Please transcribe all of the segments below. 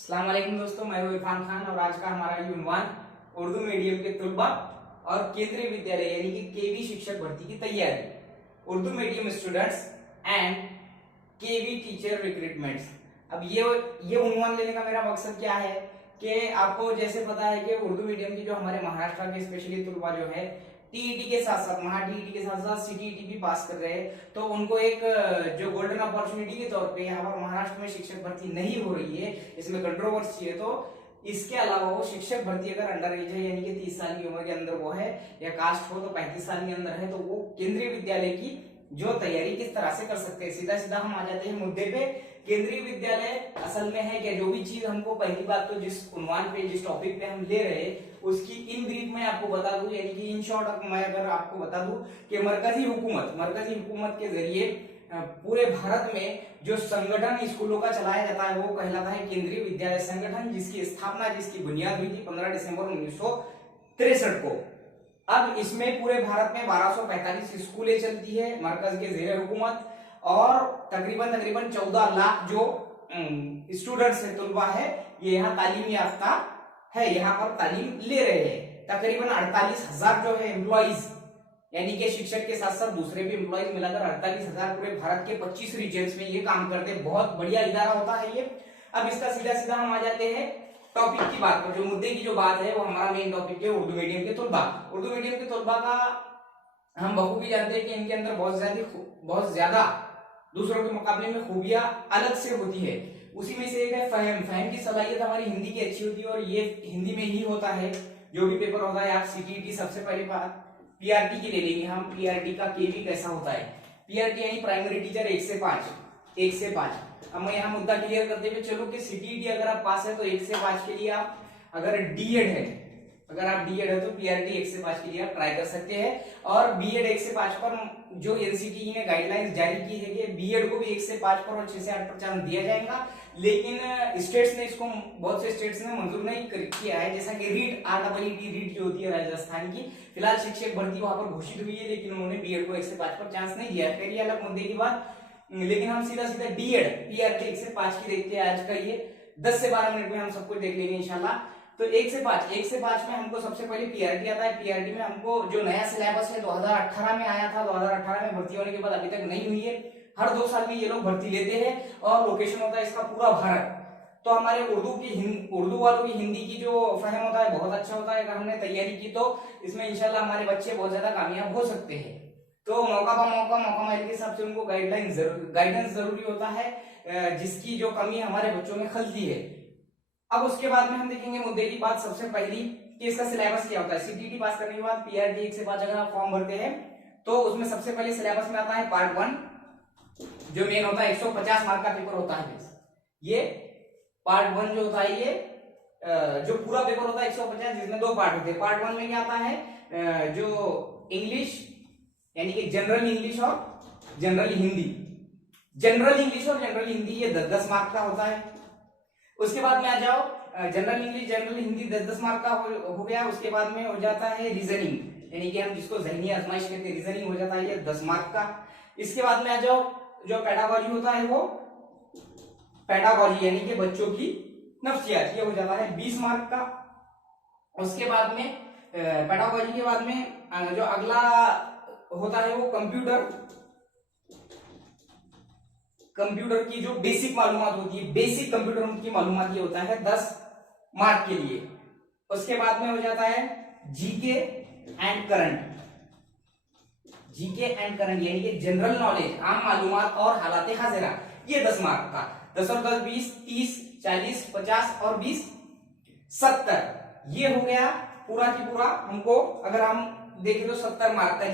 अस्सलाम वालेकुम दोस्तों, मैं हूं इरफान खान और आज का हमारा यूनवान उर्दू मीडियम के तलबा और केंद्रीय विद्यालय यानी कि केवी शिक्षक भर्ती की तैयारी, Urdu medium students and KV teacher recruitments. अब ये उन्वान लेने का मेरा मकसद क्या है कि आपको जैसे पता है कि उर्दू मीडियम की जो हमारे महाराष्ट्र के स्पेशली तलबा जो है टीईटी के साथ साथ टीईटी के साथ साथ सीटीईटी भी पास कर रहे हैं, तो उनको एक जो गोल्डन अपॉर्चुनिटी के तौर पे यहाँ पर महाराष्ट्र में शिक्षक भर्ती नहीं हो रही है, इसमें कंट्रोवर्सी है। तो इसके अलावा वो शिक्षक भर्ती अगर अंडर एज है यानी कि 30 साल की उम्र के अंदर वो है या कास्ट हो तो 35 साल के अंदर है, तो वो केंद्रीय विद्यालय की जो तैयारी किस तरह से कर सकते हैं। सीधा सीधा हम आ जाते हैं मुद्दे पे। केंद्रीय विद्यालय असल में है क्या, जो भी चीज हमको पहली बात तो जिस उन्वान पे जिस टॉपिक पे हम ले रहे हैं उसकी इन ब्रीफ में आपको बता दूं, यानी कि इन शॉर्ट मैं अगर आपको बता दूं कि मरकजी हुकूमत के जरिए पूरे भारत में जो संगठन स्कूलों का चलाया जाता है वो कहलाता है केंद्रीय विद्यालय संगठन, जिसकी स्थापना जिसकी बुनियाद हुई थी 15 दिसंबर 1963 को। अब इसमें पूरे भारत में 1245 स्कूलें चलती है मरकज के जेर हुकूमत, और तकरीबन 14 लाख जो स्टूडेंट्स है, तलबा है, ये यहाँ तालीम याफ्ता है, यहाँ पर तालीम ले रहे हैं। तकरीबन 48,000 जो है एम्प्लॉइज यानी कि शिक्षक के साथ साथ दूसरे भी एम्प्लॉइज मिलाकर 48,000 पूरे भारत के 25 रीजन्स में ये काम करते हैं। बहुत बढ़िया इदारा होता है ये। अब इसका सीधा सीधा हम आ जाते हैं टॉपिक की बात पर। जो मुद्दे की जो बात है वो हमारा मेन टॉपिक है उर्दू मीडियम के तलबा। उर्दू मीडियम के तलबा का हम बखूबी जानते हैं कि इनके अंदर बहुत ज्यादा दूसरों के मुकाबले में खूबियां अलग से होती है। उसी में से एक है फहम की सलाहियत हमारी हिंदी की अच्छी होती है और ये हिंदी में ही होता है। जो भी पेपर होता है, आप सीटीईटी सबसे पहले बात पीआरटी की ले लेंगे हम। पीआरटी का केवी कैसा होता है, पीआरटी यानी प्राइमरी टीचर 1 से 5। अब मैं यहाँ मुद्दा क्लियर करते हुए चलो कि सीटीईटी अगर आप पास है तो 1 से 5 के लिए आप, अगर डीएड है तो पीआरटी 1 से 5 के लिए आप ट्राई कर सकते हैं। और बीएड 1 से 5 पर जो एनसीटीई ने गाइडलाइंस जारी की है कि बीएड को भी 1 से 5 पर और 6 से 8 पर चांस दिया जाएगा, लेकिन स्टेट्स ने इसको, बहुत से स्टेट्स ने मंजूर नहीं किया है। जैसा कि रीट रीट जो होती है राजस्थान की, फिलहाल शिक्षक भर्ती वहां पर घोषित हुई है लेकिन उन्होंने बीएड को 1 से 5 पर चांस नहीं दिया है, फिर ये अलग मुद्दे की बात। लेकिन हम सीधा डीएड पीआरटी 1 से 5 की देखते हैं। आज का ये 10 से 12 मिनट में हम सब कुछ देख लेंगे इंशाल्लाह। तो 1 से 5 में हमको सबसे पहले पीआरटी आता है। पीआरटी में हमको जो नया सिलेबस है 2018 में आया था, 2018 में भर्ती होने के बाद अभी तक नहीं हुई है। हर 2 साल में ये लोग भर्ती लेते हैं और लोकेशन होता है इसका पूरा भारत। तो हमारे उर्दू वालों की हिंदी की जो फहम होता है बहुत अच्छा होता है। अगर हमने तैयारी की तो इसमें इंशाल्लाह हमारे बच्चे बहुत ज्यादा कामयाब हो सकते हैं। तो मौका मिलने के हिसाब से उनको गाइडेंस जरूरी होता है, जिसकी जो कमी हमारे बच्चों में खलती है। अब उसके बाद में हम देखेंगे मुद्दे की बात सबसे पहली कि इसका सिलेबस क्या होता है। सीटीईटी पास करने के बाद पीआरटी 1 से 5 अगर आप फॉर्म भरते हैं तो उसमें सबसे पहले सिलेबस में आता है पार्ट 1, जो मेन होता है 150 मार्क का पेपर होता है। ये पार्ट 1 जो होता है, ये जो पूरा पेपर होता है 150, जिसमें 2 पार्ट होते हैं। पार्ट 1 में क्या आता है, जो इंग्लिश यानी कि जनरल इंग्लिश और जनरल हिंदी। जनरल इंग्लिश और जनरल हिंदी ये 10-10 मार्क का होता है। उसके बाद में आ जाओ, general English general Hindi 10-10 mark का हो गया। उसके बाद में हो जाता है रीजनिंग, यानी कि हम जिसको ज़हनी आजमाइश कहते हैं, रीजनिंग हो जाता है ये 10 मार्क का। इसके बाद में आ जाओ, जो पेडागोजी होता है वो पेडागोजी यानी कि बच्चों की नफ्सियात, ये हो जाता है 20 मार्क का। उसके बाद में पेडागोजी के बाद में जो अगला होता है वो कंप्यूटर की जो बेसिक मालूमात होती है, बेसिक कंप्यूटर की मालूमात, ये होता है 10 मार्क के लिए। उसके बाद में हो जाता है जीके एंड करंट यानी कि जनरल नॉलेज, आम मालूमात और हालात हाजिरा, ये 10 मार्क का। 10 और 10 20, 30, 40, 50 और 20 70, ये हो गया पूरा की पूरा। हमको अगर हम देखें तो 70 मार्क का।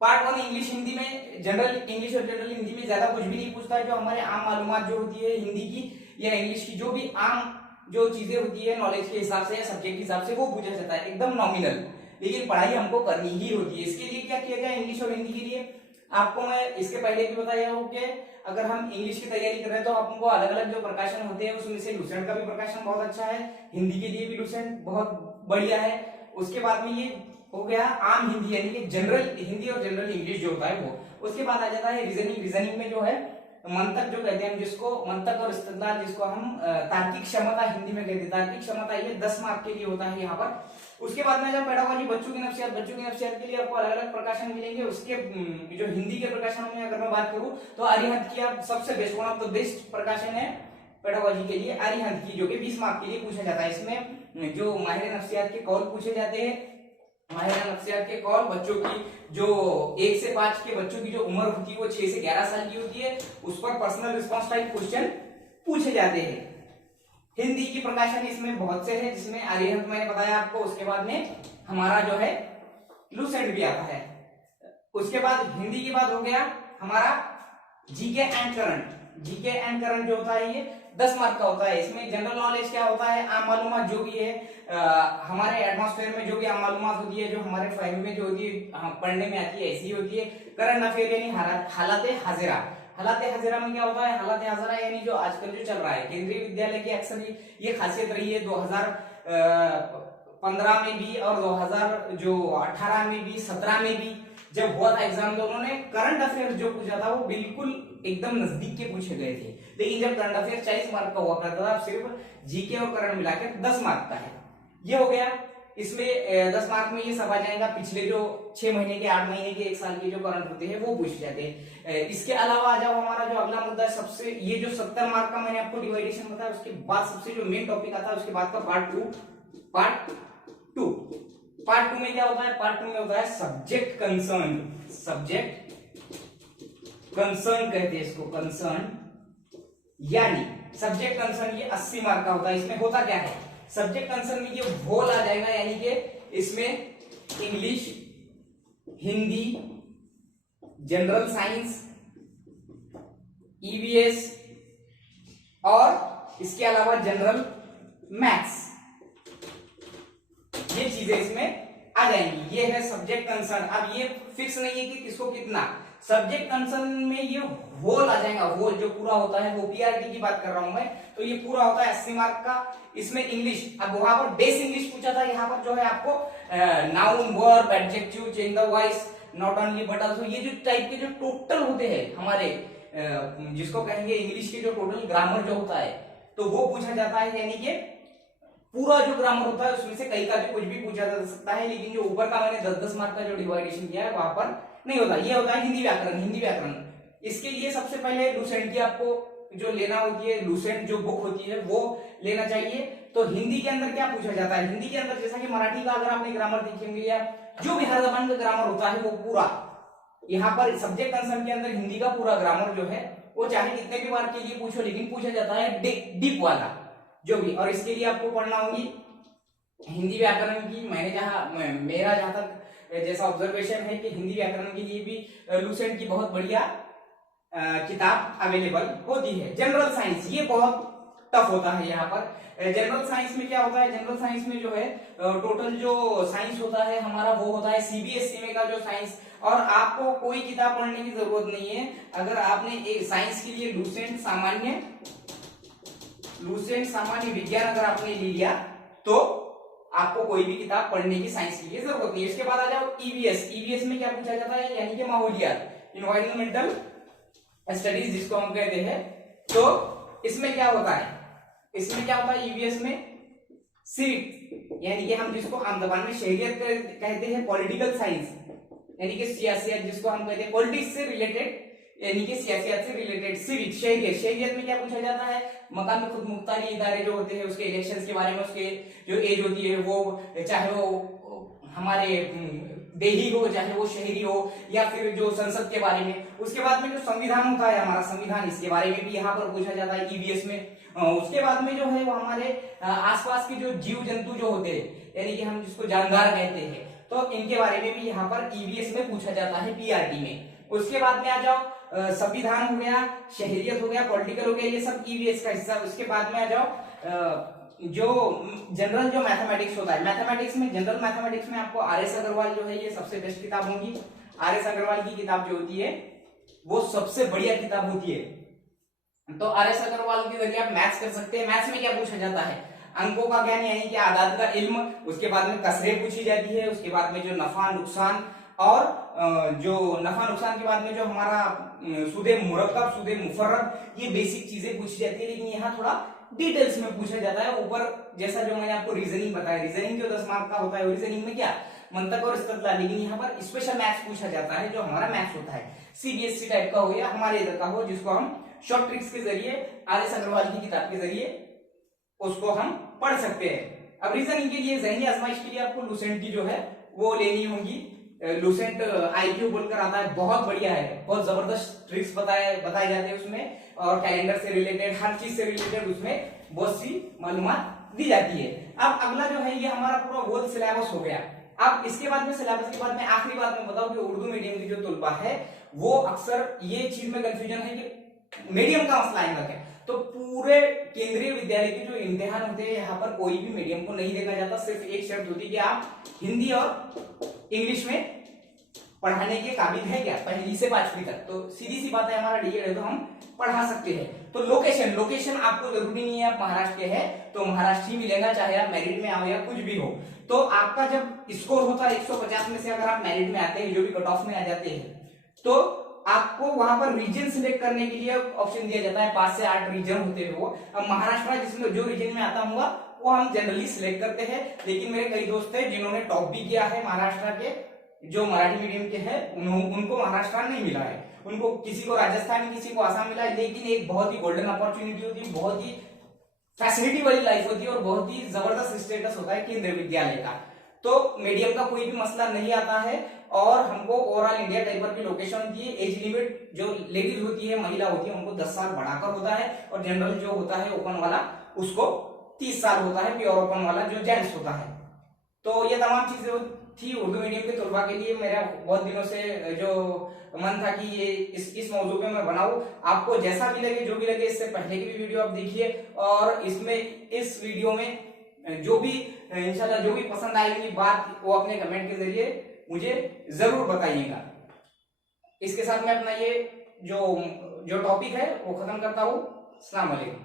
पार्ट 1 इंग्लिश हिंदी में, जनरल इंग्लिश और जनरल हिंदी में ज्यादा कुछ भी नहीं पूछता है। जो हमारे आम मालूमात जो होती है हिंदी की या इंग्लिश की, जो भी आम जो चीजें होती है नॉलेज के हिसाब से या सब्जेक्ट के हिसाब से, वो पूछा जाता है एकदम नॉमिनल। लेकिन पढ़ाई हमको करनी ही होती है। इसके लिए क्या किया गया, इंग्लिश और हिंदी के लिए आपको मैं इसके पहले भी बताया हूँ कि अगर हम इंग्लिश की तैयारी कर रहे हैं तो आपको अलग अलग जो प्रकाशन होते हैं उसमें से लुसेंट का भी प्रकाशन बहुत अच्छा है, हिंदी के लिए भी लुसेंट बहुत बढ़िया है। उसके बाद में ये हो गया आम हिंदी यानी कि जनरल हिंदी और जनरल इंग्लिश जो होता है वो। उसके बाद आ जाता है रीजनिंग में जो है मंतक जो कहते हैं हम जिसको, मंतक और इस्तेदलाल जिसको हम तार्किक क्षमता हिंदी में कहते हैं, तार्किक क्षमता ये 10 मार्क के लिए होता है यहाँ पर। उसके बाद में जब पेडागोजी बच्चों की नफ्सियात, बच्चों की नफ्सियात के लिए आपको अलग अलग प्रकाशन मिलेंगे। उसके जो हिंदी के प्रकाशनों में अगर मैं बात करूं तो अरिहंत की आप सबसे best, one of the best प्रकाशन है पेडागोजी के लिए अरिहंत की, जो कि 20 मार्क के लिए पूछा जाता है। इसमें जो माहिर नफ्सियात के कौल पूछे जाते हैं, माहिर नफ्सियात के कौल, बच्चों की जो 1 से 5 के बच्चों की जो उम्र होती है वो 6 से 11 साल की होती है, उस पर पर्सनल रिस्पांस टाइप क्वेश्चन पूछे जाते हैं। हिंदी की प्रकाशन इसमें बहुत से हैं, जिसमें अरिहंत मैंने बताया आपको, उसके बाद में हमारा जो है लूसेंट भी आता है। उसके बाद हिंदी के बाद हो गया हमारा GK and current. GK and current जो होता है ये 10 मार्क का होता है। इसमें जनरल नॉलेज क्या होता है, आम मालूमात जो भी है, हमारे एटमॉस्फेयर में जो भी आम मालूमात होती है, जो हमारे फहमी में जो होती है, पढ़ने में आती है, ऐसी होती है। करंट अफेयर यानी हालात हाजिरा। हालात हाजिरा में क्या होता है, हालात हाजिरा यानी जो आजकल जो चल रहा है, केंद्रीय विद्यालय की अक्सर ये खासियत रही है 2015 में भी और 2018 में भी, 17 में भी जब हुआ था एग्जाम, तो उन्होंने करंट अफेयर जो पूछा था वो बिल्कुल एकदम नजदीक के पूछे गए थे। लेकिन जब करंट अफेयर 40 मार्क का हुआ करता था, अब सिर्फ जीके और करंट मिलाकर 10 मार्क का है। ये हो गया। इसमें 10 मार्क में ये सब आ जाएगा। पिछले जो 6 महीने के, 8 महीने के, 1 साल के जो करंट होते हैं वो पूछे जाते हैं। इसके अलावा आ जाओ हमारा जो अगला मुद्दा है, सबसे ये जो 70 मार्क का मैंने आपको डिवाइडेशन बताया, उसके बाद सबसे जो मेन टॉपिक आता है उसके बाद का पार्ट टू। पार्ट टू में क्या होता है, पार्ट टू में होता है सब्जेक्ट कंसर्न। सब्जेक्ट कंसर्न कहते हैं इसको, कंसर्न यानी सब्जेक्ट कंसर्न ये 80 मार्क का होता है। इसमें होता क्या है, सब्जेक्ट कंसर्न में ये होल आ जाएगा, यानी कि इसमें English, Hindi, general science, EVS और इसके अलावा जनरल मैथ्स, ये चीजें इसमें आ जाएंगी। ये है सब्जेक्ट कंसर्न। अब ये फिक्स नहीं है कि किसको कितना, सब्जेक्ट कंसर्न में ये होल आ जाएगा। होल जो पूरा होता है, वो पीआरटी की बात कर रहा हूं मैं, तो ये पूरा होता है 80 मार्क का। इसमें इंग्लिश, अब वहां पर बेस इंग्लिश पूछा था, यहाँ पर जो है आपको noun, verb, adjective, change the voice, not only but also, ये जो टाइप के जो टोटल होते हैं हमारे, जिसको कहेंगे इंग्लिश के जो टोटल ग्रामर जो होता है, तो वो पूछा जाता है। यानी कि पूरा जो ग्रामर होता है उसमें से कई का भी कुछ भी पूछा जा सकता है। लेकिन जो ऊपर का मैंने 10-10 मार्क का जो डिवाइडेशन किया है वहां पर नहीं होता। ये होता है हिंदी व्याकरण। हिंदी व्याकरण इसके लिए सबसे पहले लूसेंट की आपको जो लेना होती है, लूसेंट जो बुक होती है वो लेना चाहिए। तो हिंदी के अंदर क्या पूछा जाता है, हिंदी के अंदर जैसा कि मराठी का अगर आपने ग्रामर देखेंगे या जो भी हर जबान का ग्रामर होता है वो पूरा, यहाँ पर सब्जेक्ट कंसर्न के अंदर हिंदी का पूरा ग्रामर जो है वो चाहे कितने भी बार के लिए पूछो, लेकिन पूछा जाता है डीप वाला जो भी। और इसके लिए आपको पढ़ना होगी हिंदी व्याकरण की। मैंने मेरा जहां तक जैसा ऑब्जर्वेशन है कि हिंदी व्याकरण के लिए भी लूसेंट की बहुत बढ़िया किताब अवेलेबल होती है। जनरल साइंस ये बहुत टफ होता है यहाँ पर। जनरल साइंस में क्या होता है, जनरल साइंस में जो है टोटल जो साइंस होता है हमारा वो होता है सीबीएसई में का जो साइंस, और आपको कोई किताब पढ़ने की जरूरत नहीं है। अगर आपने एक साइंस के लिए लूसेंट सामान्य विज्ञान अगर आपने ले लिया तो आपको कोई भी किताब पढ़ने की साइंस के लिए जरूरत नहीं है। इसके बाद आ जाओ ईवीएस। ईवीएस में क्या पूछा जाता है, यानी कि माहौलियात, इन्वायरमेंटल स्टडीज जिसको हम कहते हैं। तो इसमें क्या होता है, इसमें क्या होता है ईवीएस में सिविक, यानी कि हम जिसको आम जबान में शहरियत कहते हैं, पॉलिटिकल साइंस यानी कि सियासियत जिसको हम कहते हैं, पॉलिटिक्स से रिलेटेड यानी कि सियासियत से रिलेटेड, सिविक, शहरियत। शहरियत में क्या पूछा जाता है, मकामी खुद मुख्तारी इदारे जो होते हैं उसके इलेक्शंस के बारे में, उसके जो एज होती है वो, चाहे वो हमारे देही हो, चाहे वो शहरी हो, या फिर जो संसद के बारे में। उसके बाद में जो संविधान होता है हमारा संविधान, इसके बारे में भी यहाँ पर पूछा जाता है ईवीएस में। उसके बाद में जो है वो हमारे आसपास के जो जीव जंतु जो होते हैं, यानी कि हम जिसको जानदार कहते हैं, तो इनके बारे में भी यहाँ पर ईवीएस में पूछा जाता है पीआरटी में। उसके बाद में आ जाओ संविधान हो गया, शहरियत हो गया, पॉलिटिकल हो गया, ये सब ईवीएस का हिस्सा। उसके बाद में आ जाओ जो जनरल जो मैथमेटिक्स होता है, मैथमेटिक्स में, जनरल मैथमेटिक्स में आपको आरएस अग्रवाल जो है ये सबसे बेस्ट किताब होगी। आरएस अग्रवाल की किताब जो होती है वो सबसे बढ़िया किताब होती है। तो आरएस अग्रवाल के जरिए आप मैथ्स कर सकते हैं। मैथ्स में क्या पूछा जाता है, अंकों का ज्ञान यानी कि आदाद का इल्म। उसके बाद में कसरे पूछी जाती है। उसके बाद में जो नफा नुकसान और जो नफा नुकसान के बाद में जो हमारा सूदे मुरक्कब, सूदे मुफर्रद, ये बेसिक चीजें पूछी जाती है, लेकिन यहाँ थोड़ा डिटेल्स में पूछा जाता है। ऊपर जैसा जो मैंने आपको रीजनिंग बताया, रीजनिंग जो 10 मार्क का होता है, रीजनिंग में क्या मंतक और इस्तदलाल, लेकिन यहाँ पर स्पेशल मैथ्स पूछा जाता है, जो हमारा मैथ्स होता है सीबीएसई टाइप का हो या हमारे इधर का हो, जिसको हम शॉर्ट ट्रिक्स के जरिए आर एस अग्रवाल की किताब के जरिए उसको हम पढ़ सकते हैं। अब रीजनिंग के लिए, ज़हनी आजमाइश के लिए आपको लूसेंट की जो है वो लेनी होगी। लूसेंट आईक्यू बोलकर आता है, बहुत बढ़िया है, बहुत जबरदस्त ट्रिक्स बताए जाते हैं उसमें, और कैलेंडर से रिलेटेड, हर चीज से रिलेटेड उसमें बहुत सी मालूमात दी जाती है। अब अगला जो है ये हमारा पूरा वर्ल्ड सिलेबस हो गया। अब इसके बाद में सिलेबस के बाद में आखिरी बात मैं बताऊं कि उर्दू मीडियम की जो तुलबा है वो अक्सर ये चीज में कंफ्यूजन है कि मीडियम का मसला आएगा क्या। तो पूरे केंद्रीय विद्यालय के जो इम्तिहान होते हैं यहाँ पर कोई भी मीडियम को नहीं देखा जाता, सिर्फ एक शर्त होती है कि आप हिंदी और इंग्लिश में पढ़ाने के काबिल है क्या, पहली से 5वीं तक। तो सीधी सी बात है, हमारा डीएड है तो हम पढ़ा सकते हैं। तो लोकेशन आपको जरूरी नहीं है आप महाराष्ट्र के हैं तो महाराष्ट्र ही मिलेगा, चाहे आप मेरिट में आओ या कुछ भी हो। तो आपका जब स्कोर होता है 150 में से अगर आप मेरिट में आते हैं, जो भी कट ऑफ में आ जाते हैं, तो आपको वहां पर रीजन सिलेक्ट करने के लिए ऑप्शन दिया जाता है, 5 से 8 रीजन होते हैं वो। अब महाराष्ट्र जिसमें जो रीजन में आता हुआ वो हम जनरली सिलेक्ट करते हैं, लेकिन मेरे कई दोस्त हैं जिन्होंने टॉप भी किया है महाराष्ट्र के, जो मराठी मीडियम के हैं, उनको महाराष्ट्र नहीं मिला है, उनको किसी को राजस्थान, किसी को आसाम मिला है। लेकिन एक बहुत ही गोल्डन अपॉर्चुनिटी होती है, बहुत ही फैसिलिटी वाली लाइफ होती है और बहुत ही जबरदस्त स्टेटस होता है केंद्रीय विद्यालय का। तो मीडियम का कोई भी मसला नहीं आता है, और हमको ओवरऑल इंडिया टाइप पर की लोकेशन होती है। एज लिमिट जो लेडीज होती है, महिला होती है, उनको 10 साल बढ़ाकर होता है, और जनरल जो होता है ओपन वाला उसको 30 साल होता है, प्योर ओपन वाला जो जेंट्स होता है। तो ये तमाम चीजें थी उर्दू मीडियम के तलबा के लिए। मेरा बहुत दिनों से जो मन था कि ये इस मौजू पे मैं बनाऊं, आपको जैसा भी लगे, जो भी लगे, इससे पहले की भी वीडियो आप देखिए, और इस वीडियो में जो भी इंशाल्लाह जो भी पसंद आएगी बात, वो अपने कमेंट के जरिए मुझे जरूर बताइएगा। इसके साथ मैं अपना ये जो टॉपिक है वो खत्म करता हूँ। अस्सलाम वालेकुम।